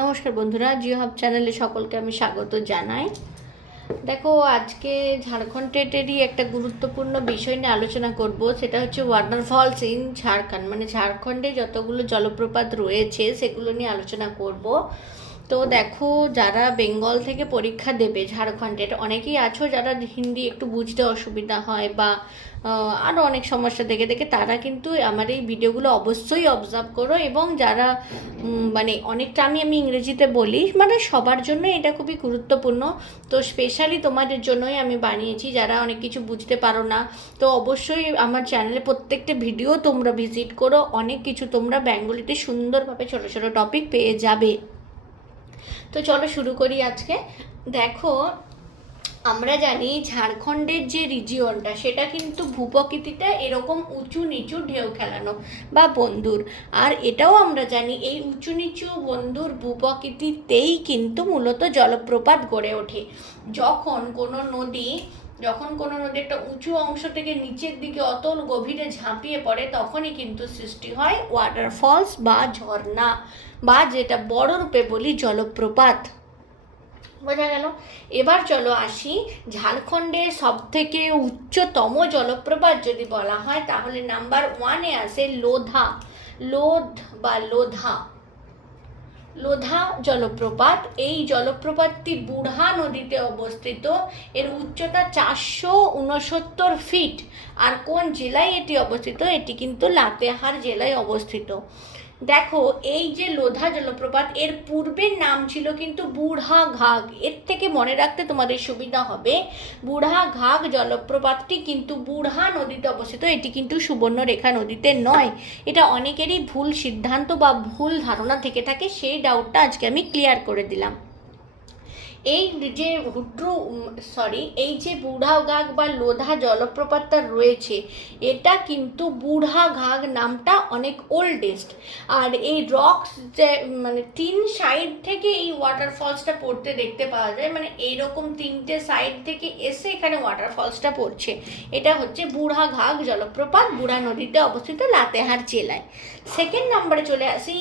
নমস্কার বন্ধুরা, জিও হাব চ্যানেলে সকলকে আমি স্বাগত জানাই। দেখো, আজকে ঝাড়খণ্ড স্টেটেরই একটা গুরুত্বপূর্ণ বিষয় নিয়ে আলোচনা করব। সেটা হচ্ছে ওয়াটারফলস ইন ঝাড়খণ্ড, মানে ঝাড়খণ্ডে যতগুলো জলপ্রপাত রয়েছে সেগুলো নিয়ে আলোচনা করব। তো দেখো, যারা বেঙ্গল থেকে পরীক্ষা দেবে ঝাড়খণ্ডের, অনেকেই আছো যারা হিন্দি একটু বুঝতে অসুবিধা হয় বা আরও অনেক সমস্যা দেখে দেখে, তারা কিন্তু আমার এই ভিডিওগুলো অবশ্যই অবজার্ভ করো। এবং যারা মানে অনেকটা আমি ইংরেজিতে বলি, মানে সবার জন্য এটা খুবই গুরুত্বপূর্ণ। তো স্পেশালি তোমাদের জন্যই আমি বানিয়েছি, যারা অনেক কিছু বুঝতে পারো না। তো অবশ্যই আমার চ্যানেলে প্রত্যেকটা ভিডিও তোমরা ভিজিট করো, অনেক কিছু তোমরা বেঙ্গলিতে সুন্দরভাবে ছোটো ছোটো টপিক পেয়ে যাবে। তো চলো শুরু করি আজকে। দেখো, আমরা জানি ঝাড়খণ্ডের যে রিজিয়নটা, সেটা কিন্তু ভূপ্রকৃতিটা এরকম উঁচু নিচু ঢেউ খেলানো বা বন্ধুর। আর এটাও আমরা জানি এই উঁচু নিচু বন্ধুর ভূপ্রকৃতিতেই কিন্তু মূলত জলপ্রপাত গড়ে ওঠে। যখন কোনো নদী একটা উঁচু অংশ থেকে নিচের দিকে অতল গভীরে ঝাঁপিয়ে পড়ে, তখনই কিন্তু সৃষ্টি হয় ওয়াটারফলস বা ঝর্ণা, বা যেটা বড় রূপে বলি জলপ্রপাত। বোঝা গেল? এবার চলো আসি, ঝাড়খণ্ডের সব থেকে উচ্চতম জলপ্রপাত যদি বলা হয়, তাহলে নাম্বার 1-এ আসে লোধা জলপ্রপাত। এই জলপ্রপাতটি বুড়হা নদীতে অবস্থিত। এর উচ্চতা 469 ফিট। আর কোন জেলায় এটি অবস্থিত? এটি কিন্তু লাতেহার জেলায় অবস্থিত। দেখো, এই যে লোধা জলপ্রপাত, এর পূর্বের নাম ছিল কিন্তু বুড়হা ঘাগ। এর থেকে মনে রাখতে তোমাদের সুবিধা হবে, বুড়হা ঘাগ জলপ্রপাতটি কিন্তু বুড়হা নদীতে অবস্থিত। এটি কিন্তু সুবর্ণরেখা নদীতে নয়। এটা অনেকেরই ভুল সিদ্ধান্ত বা ভুল ধারণা থেকে থাকে, সেই ডাউটটা আজকে আমি ক্লিয়ার করে দিলাম। এই যে বুড়হা ঘাগ বা লোধা জলপ্রপাতটা রয়েছে, এটা কিন্তু বুড়হা ঘাগ নামটা অনেক ওল্ডেস্ট। আর এই রক্স যে মানে 3 সাইড থেকে এই ওয়াটারফলসটা পড়তে দেখতে পাওয়া যায়, মানে এইরকম 3টে সাইড থেকে এসে এখানে ওয়াটারফলসটা পড়ছে। এটা হচ্ছে বুড়হা ঘাগ জলপ্রপাত, বুড়া নদীতে অবস্থিত, লাতেহার জেলায়। সেকেন্ড নাম্বারে চলে আসি,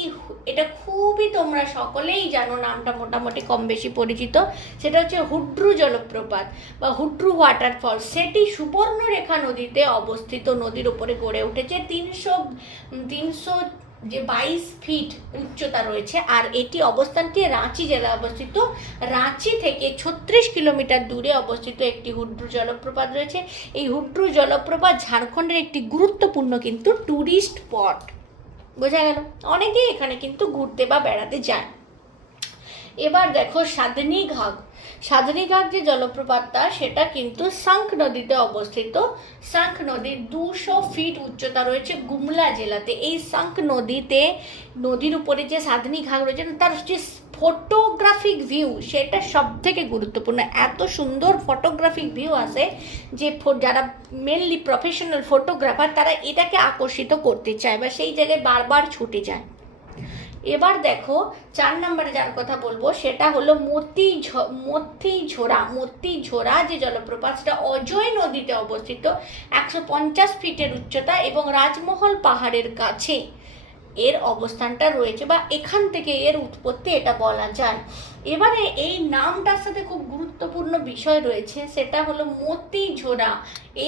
এটা খুবই তোমরা সকলেই জানো, নামটা মোটামুটি কম বেশি পরিচিত। সেটা হচ্ছে হুড্রু জলপ্রপাত বা হুড্রু ওয়াটারফল। সেটি সুবর্ণরেখা নদীতে অবস্থিত, নদীর উপরে গড়ে উঠেছে। 322 ফিট উচ্চতা রয়েছে। আর এটি অবস্থানটি রাঁচি জেলায় অবস্থিত। রাঁচি থেকে 36 কিলোমিটার দূরে অবস্থিত একটি হুড্রু জলপ্রপাত রয়েছে। এই হুড্রু জলপ্রপাত ঝাড়খণ্ডের একটি গুরুত্বপূর্ণ কিন্তু ট্যুরিস্ট স্পট। বোঝা গেল? অনেকেই এখানে কিন্তু ঘুরতে বা বেড়াতে যায়। এবার দেখো, সাধনী ঘাগ যে জলপ্রপাতটা, সেটা কিন্তু সাংখ নদীতে অবস্থিত। সাংখ নদীর 200 ফিট উচ্চতা রয়েছে গুমলা জেলাতে। এই সাংখ নদীর উপরে যে সাধনী ঘাগ রয়েছে, তার যে ফটোগ্রাফিক ভিউ, সেটা সব থেকে গুরুত্বপূর্ণ। এত সুন্দর ফটোগ্রাফিক ভিউ আসে যে যারা মেনলি প্রফেশনাল ফটোগ্রাফার, তারা এটাকে আকর্ষিত করতে চায় বা সেই জায়গায় বারবার ছুটে যায়। এবার দেখো, 4 নম্বরে যার কথা বলবো, সেটা হলো মতিঝোরা যে জলপ্রপাত, সেটা অজয় নদীতে অবস্থিত। 150 ফিটের উচ্চতা এবং রাজমহল পাহাড়ের কাছে এর অবস্থানটা রয়েছে, বা এখান থেকে এর উৎপত্তি এটা বলা যায়। এবারে এই নামটার সাথে খুব গুরুত্বপূর্ণ বিষয় রয়েছে, সেটা হলো মতিঝোরা।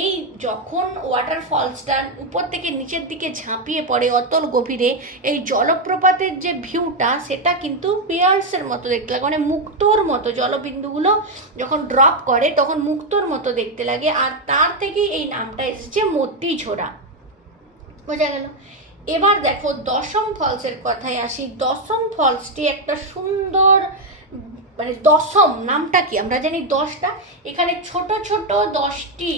এই যখন ওয়াটারফলসটা উপর থেকে নিচের দিকে ঝাঁপিয়ে পড়ে অতল গভীরে, এই জলপ্রপাতের যে ভিউটা, সেটা কিন্তু পেয়ার্সের মতো দেখতে লাগে, মানে মুক্তোর মতো। জলবিন্দুগুলো যখন ড্রপ করে তখন মুক্তোর মতো দেখতে লাগে, আর তার থেকেই এই নামটা এসেছে মতিঝোরা। বোঝা গেল? এবার দেখো, দশম ফলসের কথায় আসি। দশম ফলসটি একটা সুন্দর, মানে দশম নামটা কি আমরা জানি 10টা, এখানে ছোট ছোট 10টি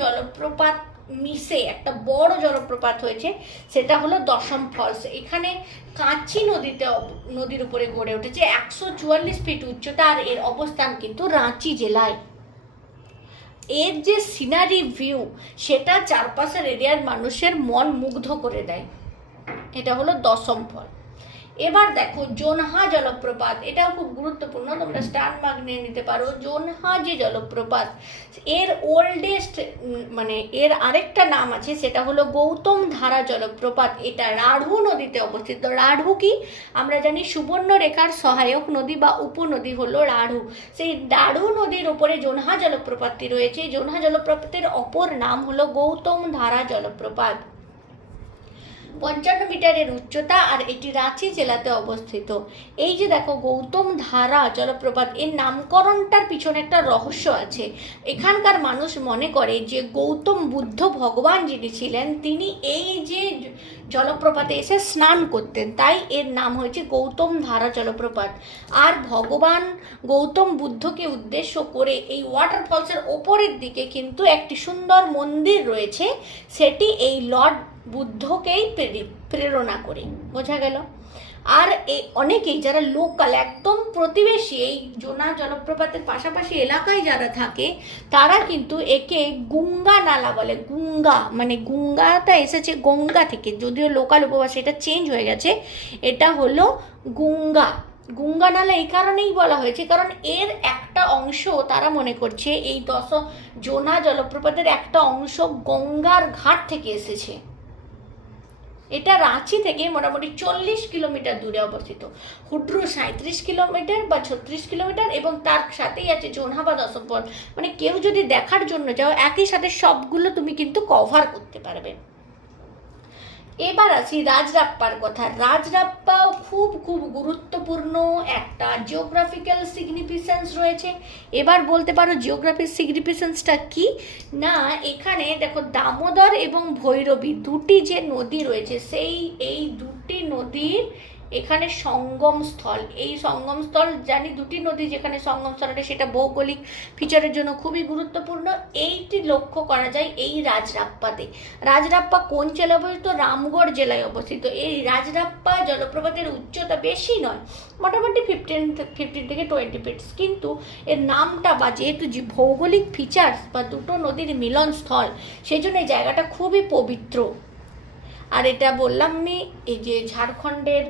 জলপ্রপাত মিশে একটা বড় জলপ্রপাত হয়েছে, সেটা হলো দশম ফলস। এখানে কাঁচি নদীর উপরে গড়ে উঠেছে। 144 ফিট উচ্চতা। আর এর অবস্থান কিন্তু রাঁচি জেলায়। এর যে সিনারি ভিউ, সেটা চারপাশের এরিয়ার মানুষের মন মুগ্ধ করে দেয়। এটা হলো দশম ফল। এবার দেখো জোনহা জলপ্রপাত, এটাও খুব গুরুত্বপূর্ণ, তোমরা স্টার মার্ক নিয়ে নিতে পারো। জোনহা যে জলপ্রপাত, এর ওল্ডেস্ট মানে এর আরেকটা নাম আছে, সেটা হলো গৌতম ধারা জলপ্রপাত। এটা রাঢ়ু নদীতে অবস্থিত। রাঢ়ু কি আমরা জানি সুবর্ণরেখার সহায়ক নদী বা উপনদী হলো রাঢ়ু। সেই রাঢ়ু নদীর উপরে জোনহা জলপ্রপাতটি রয়েছে। জোনহা জলপ্রপাতের অপর নাম হলো গৌতম ধারা জলপ্রপাত। 55 মিটারের উচ্চতা, আর এটি রাঁচি জেলাতে অবস্থিত। এই যে দেখো গৌতম ধারা জলপ্রপাত, এর নামকরণটার পিছনে একটা রহস্য আছে। এখানকার মানুষ মনে করে যে গৌতম বুদ্ধ ভগবান যিনি ছিলেন, তিনি এই যে জলপ্রপাতে এসে স্নান করতেন, তাই এর নাম হয়েছে গৌতম ধারা জলপ্রপাত। আর ভগবান গৌতম বুদ্ধকে উদ্দেশ্য করে এই ওয়াটারফলসের ওপরের দিকে কিন্তু একটি সুন্দর মন্দির রয়েছে, সেটি এই লর্ড বুদ্ধকেই প্রেরণা করে, বোঝা গেল। আর এই অনেকেই যারা লোকাল একদম প্রতিবেশী এই জোনহা জলপ্রপাতের পাশাপাশি এলাকায় যারা থাকে, তারা কিন্তু একে গুঙ্গা নালা বলে। গুঙ্গা মানে গুঙ্গাটা এসেছে গঙ্গা থেকে, যদিও লোকাল উপভাষা এটা চেঞ্জ হয়ে গেছে, এটা হলো গুঙ্গা। গুঙ্গা নালা এই কারণেই বলা হয়েছে কারণ এর একটা অংশ তারা মনে করছে এই জোনহা জলপ্রপাতের একটা অংশ গঙ্গার ঘাট থেকে এসেছে। এটা রাঁচি থেকে মোটামুটি 40 কিলোমিটার দূরে অবস্থিত। হুড্রু 37 কিলোমিটার বা 36 কিলোমিটার, এবং তার সাথেই আছে জোনহা বা দশম ফল। মানে কেউ যদি দেখার জন্য যাও, একই সাথে সবগুলো তুমি কিন্তু কভার করতে পারবে। এবার আসি রাজরাপ্পার কথা। রাজরাপ্পাও খুব খুব গুরুত্বপূর্ণ একটা জিওগ্রাফিক্যাল সিগনিফিকেন্স রয়েছে। এবার বলতে পারো জিওগ্রাফির সিগনিফিকেন্সটা কি না, এখানে দেখো দামোদর এবং ভৈরবী দুটি যে নদী রয়েছে, এই দুটি নদীর এখানে সঙ্গম স্থল। এই সঙ্গম স্থল জানি দুটি নদী যেখানে সঙ্গম স্থল, সেটা ভৌগোলিক ফিচারের জন্য খুবই গুরুত্বপূর্ণ। এইটি লক্ষ্য করা যায় এই রাজরাপ্পাতে। রাজরাপ্পা কোন জেলায় অবস্থিত? রামগড় জেলায় অবস্থিত। এই রাজরাপ্পা জলপ্রপাতের উচ্চতা বেশি নয়, মোটামুটি 15 থেকে 20 ফিটস, কিন্তু এর নামটা বা যেহেতু ভৌগোলিক ফিচার্স বা দুটো নদীর মিলন স্থল, সেই জন্য এই জায়গাটা খুবই পবিত্র। আর এটা বললাম আমি, এই যে ঝাড়খণ্ডের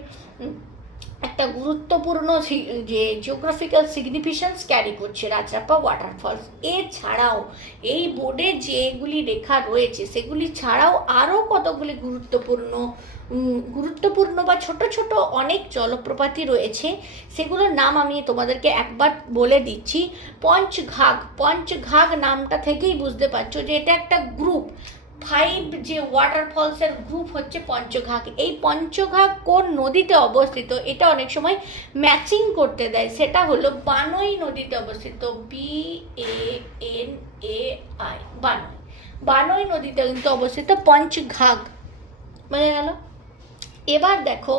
একটা গুরুত্বপূর্ণ যে জিওগ্রাফিক্যাল সিগনিফিকেন্স ক্যারি করছে রাজরাপ্পা ওয়াটারফলস। এছাড়াও এই বোর্ডে যেগুলি রেখা রয়েছে সেগুলি ছাড়াও আরও কতগুলি গুরুত্বপূর্ণ বা ছোট ছোট অনেক জলপ্রপাতই রয়েছে, সেগুলোর নাম আমি তোমাদেরকে একবার বলে দিচ্ছি। পঞ্চঘাঘ নামটা থেকেই বুঝতে পারছো যে এটা একটা গ্রুপ। 5 যে ওয়াটারফলসের গ্রুপ হচ্ছে পঞ্চঘাঘ। এই পঞ্চঘাঘ কোন নদীতে অবস্থিত এটা অনেক সময় ম্যাচিং করতে দেয়, সেটা হলো বানই নদীতে অবস্থিত। BANAI, বানই নদীতে কিন্তু অবস্থিত পঞ্চঘাঘ, বোঝা গেল। এবার দেখো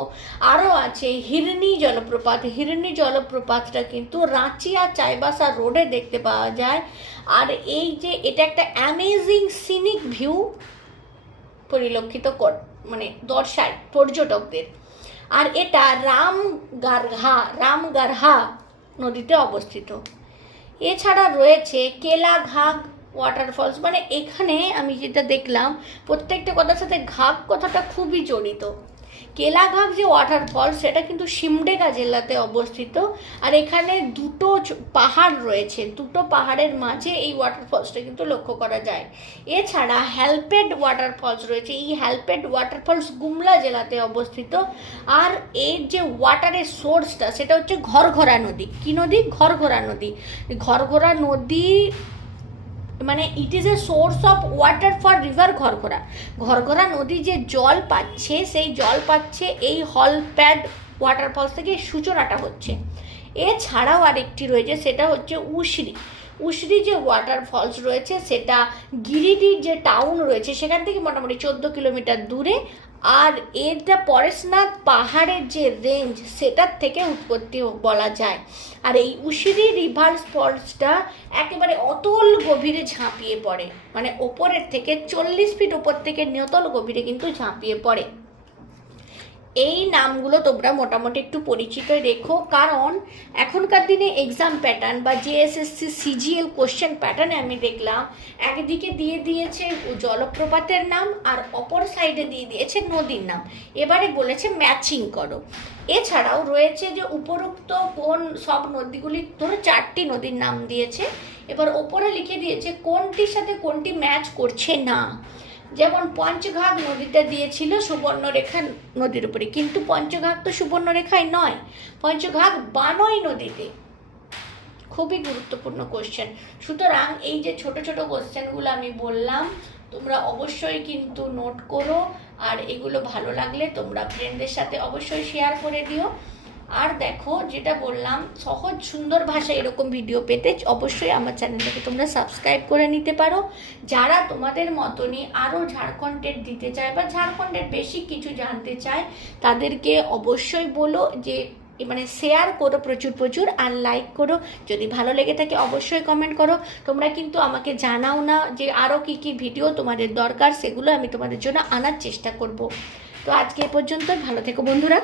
আরও আছে হিরনি জলপ্রপাত। হিরনি জলপ্রপাতটা কিন্তু রাঁচি আর চাইবাসা রোডে দেখতে পাওয়া যায়। আর এই যে এটা একটা অ্যামেজিং সিনিক ভিউ পরিলক্ষিত দর্শায় পর্যটকদের। আর এটা রামগারহা নদীতে অবস্থিত। এছাড়া রয়েছে কেলাঘাঘ ওয়াটারফলস। মানে এখানে আমি যেটা দেখলাম, প্রত্যেকটা কথার সাথে ঘাঘ কথাটা খুবই জড়িত। কেলাঘাঘ যে ওয়াটারফল, সেটা কিন্তু সিমডেগা জেলাতে অবস্থিত। আর এখানে দুটো পাহাড় রয়েছে, দুটো পাহাড়ের মাঝে এই ওয়াটারফলসটা কিন্তু লক্ষ্য করা যায়। এছাড়া হ্যালপেড ওয়াটারফলস রয়েছে। এই হ্যালপেড ওয়াটারফলস গুমলা জেলাতে অবস্থিত। আর এর যে ওয়াটারের সোর্সটা, সেটা হচ্ছে ঘরঘরা নদী। কি নদী? ঘরঘরা নদী। ঘরঘরা নদী মানে it is a source of water for river ঘরঘরা। ঘরঘরা নদী যে জল পাচ্ছে, সেই জল পাচ্ছে এই হলপ্যাড ওয়াটারফলস থেকে, সূচনাটা হচ্ছে। এছাড়াও আরেকটি রয়েছে, সেটা হচ্ছে উশরি যে ওয়াটারফলস রয়েছে, সেটা গিরিডির যে টাউন রয়েছে সেখান থেকে মোটামুটি 14 কিলোমিটার দূরে। আর এটা পরেশনাথ পাহাড়ের যে রেঞ্জ, সেটার থেকে উৎপত্তি বলা যায়। আর এই উশরি রিভার ফলসটা একেবারে অতল গভীরে ঝাঁপিয়ে পড়ে, মানে ওপরের থেকে 40 ফিট ওপর থেকে নিয়তল গভীরে কিন্তু ঝাঁপিয়ে পড়ে। এই নামগুলো তোমরা মোটামুটি একটু পরিচিত রেখো, কারণ এখনকার দিনে এক্সাম প্যাটার্ন বা জেএসএসসি সিজিএল কোশ্চেন প্যাটার্নে আমি দেখলাম একদিকে দিয়ে দিয়েছে জলপ্রপাতের নাম আর অপর সাইডে দিয়ে দিয়েছে নদীর নাম, এবারে বলেছে ম্যাচিং করো। এছাড়াও রয়েছে যে উপরোক্ত কোন সব নদীগুলি, ধরো 4টি নদীর নাম দিয়েছে, এবার ওপরে লিখে দিয়েছে কোনটির সাথে কোনটি ম্যাচ করছে না। যেমন পঞ্চঘাঘ নদীটা দিয়েছিল সুবর্ণরেখা নদীর উপরে, কিন্তু পঞ্চঘাঘ তো সুবর্ণরেখায় নয়, পঞ্চঘাঘ বানই নদীতে। খুবই গুরুত্বপূর্ণ কোশ্চেন। সুতরাং এই যে ছোট ছোট কোশ্চেনগুলো আমি বললাম তোমরা অবশ্যই কিন্তু নোট করো, আর এগুলো ভালো লাগলে তোমরা ফ্রেন্ডদের সাথে অবশ্যই শেয়ার করে দিও। আর দেখো যেটা বললাম, সহজ সুন্দর ভাষায় এরকম ভিডিও পেতে অবশ্যই আমার চ্যানেলটাকে তোমরা সাবস্ক্রাইব করে নিতে পারো। যারা তোমাদের মতনই আরও ঝাড়খণ্ড টেট দিতে চায় বা ঝাড়খণ্ডের বেশি কিছু জানতে চায়, তাদেরকে অবশ্যই বলো যে মানে শেয়ার করো প্রচুর প্রচুর, আর লাইক করো। যদি ভালো লেগে থাকে অবশ্যই কমেন্ট করো। তোমরা কিন্তু আমাকে জানাও না যে আরও কী কী ভিডিও তোমাদের দরকার, সেগুলো আমি তোমাদের জন্য আনার চেষ্টা করব। তো আজকে এ পর্যন্ত, ভালো থেকো বন্ধুরা।